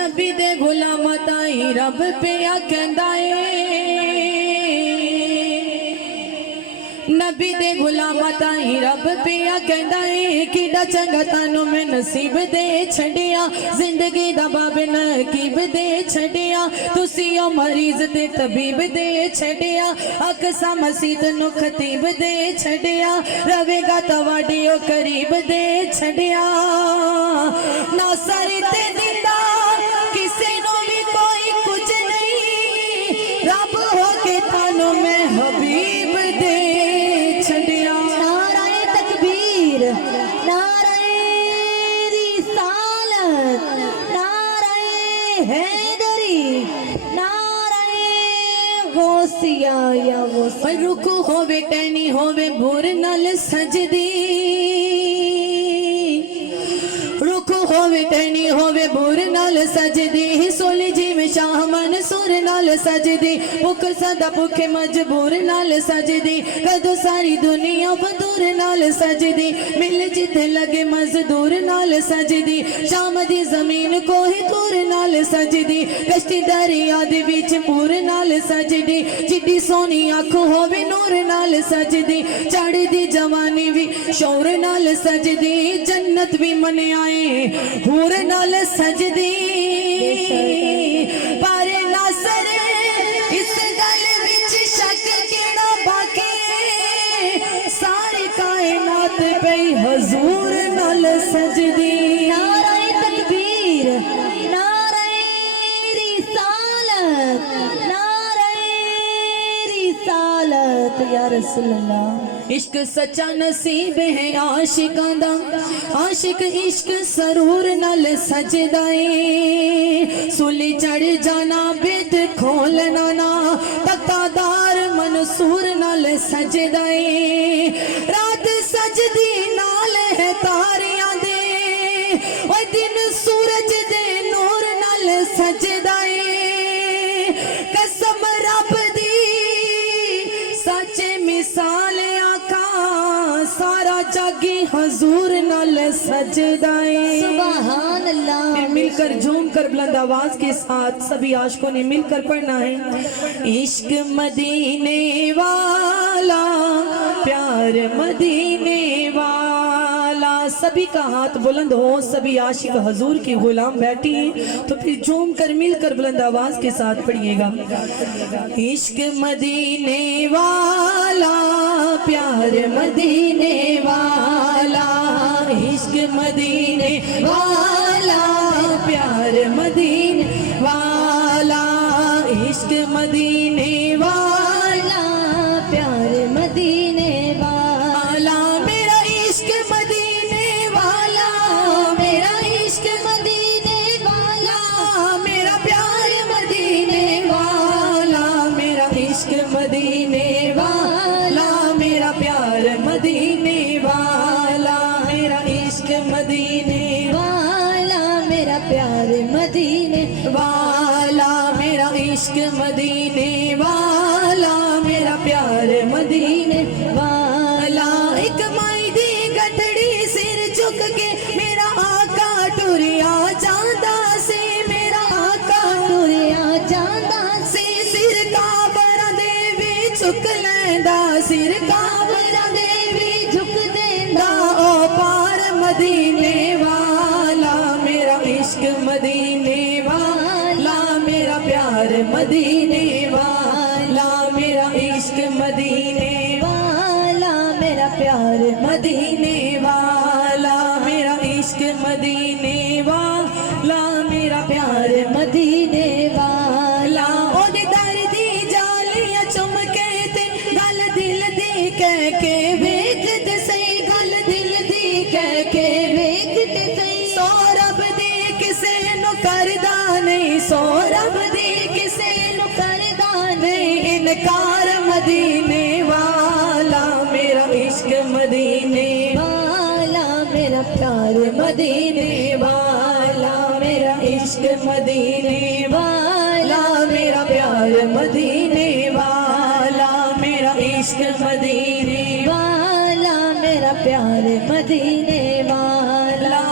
نبی دے غلام تائی رب پیا کہندا اے نبی دے غلام تائی رب پیا کہندا اے کیڑا چنگا تانوں میں نصیب دے چھڈیا زندگی دا باب نقیب دے چھڈیا تسی او مریض تے طبیب دے چھڈیا اقصی مسجد نو خطیب دے چھڈیا روے گا تواڈی او قریب دے چھڈیا ناصر تے دیندا کسے نو بھی کوئی کچھ نہیں رب ہو کے تانوں میں حبیب دے چھڈیا نعرہ تکبیر نعرہ رسالت نعرہ حیدری نعرہ غوثیہ یا غوثیہ رکو ہووے ٹینی ہووے بھور نال سجدی رکو ہووے ٹینی ہووے بھور نال سجدی سولی جی میں شاہ منصور نال سجدی بھوک صدا بھوکے مجبور نال سجدی کدو ساری دنیا بدور نال سجدی مل جتے لگے مزدور نال سجدی شام دی زمین کوہی تور نال سجدی کشتی دریا دی بیچ پور نال سجدی جڈی سونی آنکھ ہووے نور نال سجدی چڑھ دی جوانی بھی شور نال سجدی جنت بھی منے آئے حور نال سجدی پارے ناصر اس گل وچ شک کیڑا باقی ساری کائنات پئی حضور نال سجدی نعرہ تکبیر نعرہ رسالت نعرہ رسالت یا رسول اللہ عشق سچا نصیب ہے عاشقاں دا عاشق عشق سرور نال سجدا اے سولی چڑھ جانا بید کھولنا نا تختہ دار منصور نال سجدا اے رات سجدی نال ہے تاریاں دے اوہ دن سورج دے نور نال سجدا اے قسم رب دی سچے مثال سارا جاگی حضور نال سجدہ اے سبحان اللہ پھر مل کر جھوم کر بلند آواز کے ساتھ سبھی عاشقوں نے مل کر پڑھنا ہے عشق مدینے والا پیار مدینے والا سبھی کا ہاتھ بلند ہو سبھی عاشق حضور کی غلام بیٹھی ہیں تو پھر جھوم کر مل کر بلند آواز کے ساتھ پڑھیے گا عشق مدینے والا پیار مدینے والا عشق مدینے والا پیار مدینے والا عشق مدینے والا پیار مدینے والا میرا عشق مدینے والا میرا عشق مدینے والا میرا پیار مدینے والا میرا عشق مدینے والا میرا پیار مدینے والا میرا عشق مدینے والا میرا پیار مدینے والا میرا عشق مدینے والا میرا پیار مدینے والا ایک مائی دی گٹڑی سر چک کے میرا آقا ٹریا جاندا سی میرا آقا ٹریا جاندا سی سر کعبہ دے وی چک لیندا سر کعبہ دے وی جھک دیندا او پار مدینے والا میرا عشق مدینے والا میرا پیار مدینے والا میرا عشق مدینے والا میرا پیار مدینے والا میرا عشق مدینے والا میرا پیار مدینے والا او دے در دی جالیاں چمکے تے گل دل دی کہہ کے ویکھ تے سہی گل دل دی کہہ کے ویکھ تے سہی سو رب دی کسے نو کردا نہیں سو رب دی کسے نو کردا نہیں انکار مدینے والا میرا عشق مدینے والا میرا پیار مدینے والا میرا عشق مدینے والا میرا پیار مدینے والا میرا عشق مدینے والا میرا پیار مدینے والا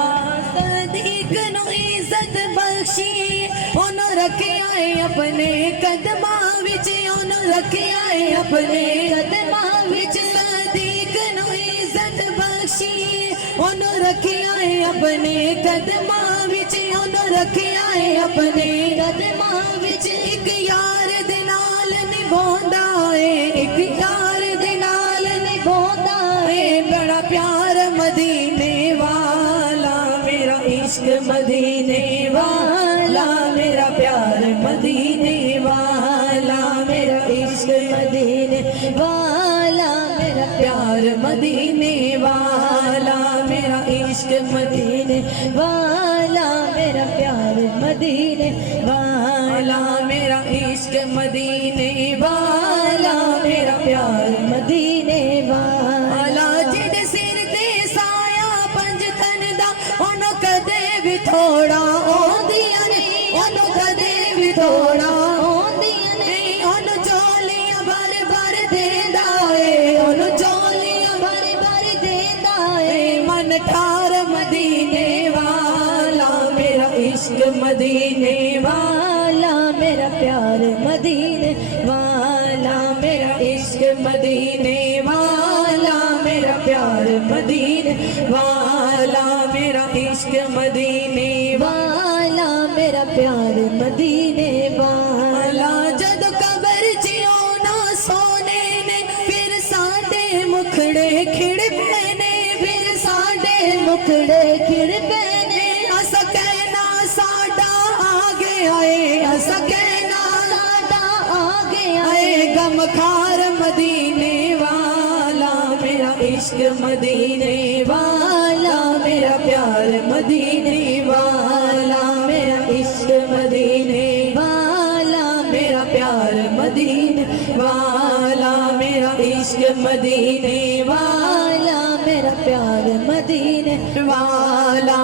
صدیق صدیق نو عزت بخشی انہوں رکھیا ہے اپنے قدماں وچ انہوں رکھیا ہے اپنے قدماں وچ صدیق نو عزت بخشی انہوں رکھیا ہے اپنے قدماں وچ انہوں رکھیا ہے اپنے قدماں وچ ایک یار دے نال نبھوندا ہے ایک یار دے نال نبھوندا ہے بڑا پیار مدینے والا میرا عشق مدینے والا میرا پیار مدینے والا میرا عشق مدینے والا میرا پیار مدینے والا میرا عشق مدینے والا میرا پیار مدینے والا میرا عشق مدینے والا میرا پیار مدینے والا جد سر تے سایہ پنج تن دا انہوں کدے بھی تھوڑا اوندیاں نہیں انہوں کدے بھی تھوڑا اوندیاں نہیں انہوں چولیاں بار بار دیندا ہے انہوں چولیاں بار بار دیندا ہے من ٹھار مدینے والا میرا عشق مدینے والا میرا پیار مدینے والا میرا عشق مدینے والا میرا پیار مدینے والا میرا عشق مدینے والا میرا پیار مدینے والا جد قبر چیونا سونے نے پھر ساڈے مکھڑے کھڑ پینے پھر ساڈے مکھڑے کھڑ پینے اسا کہنا ساڈا آگے آئے اسا کہنا ساڈا آگے آئے غم خار مدینے والا میرا عشق مدینے والا میرا پیار مدینے والا میرا عشق مدینے والا میرا پیار مدینے والا میرا عشق مدینے والا میرا پیار مدینے والا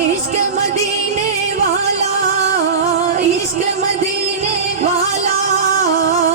عشق مدینے والا عشق مدینے والا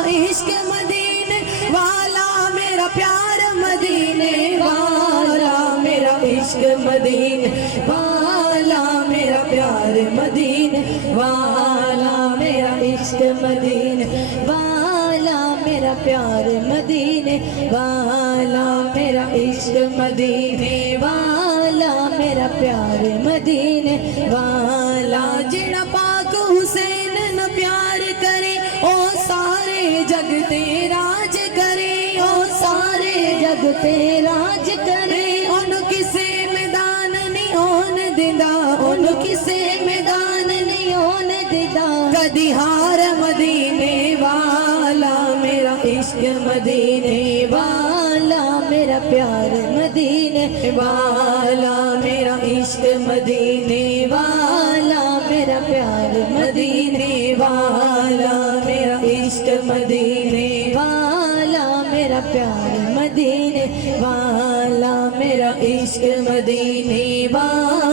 عشق مدینے والا میرا پیار مدینے والا میرا عشق مدینے والا میرا پیار مدینے والا میرا عشق مدینے والا میرا پیار مدینے والا میرا عشق مدینے والا میرا پیار مدینے والا جڑا پاک حسین نو پیار کرے او سارے جگ تے راج کرے او سارے جگ تے راج کرے ان کسے میدان نہیں ہون دیندا ان کسے میدان نہیں ہون دیندا کدی ہار مدینے والا میرا عشق مدینے والا میرا پیار مدینے والا میرا عشق مدینے والا میرا پیار مدینے والا میرا عشق مدینے والا میرا پیار مدینے والا میرا عشق مدینے والا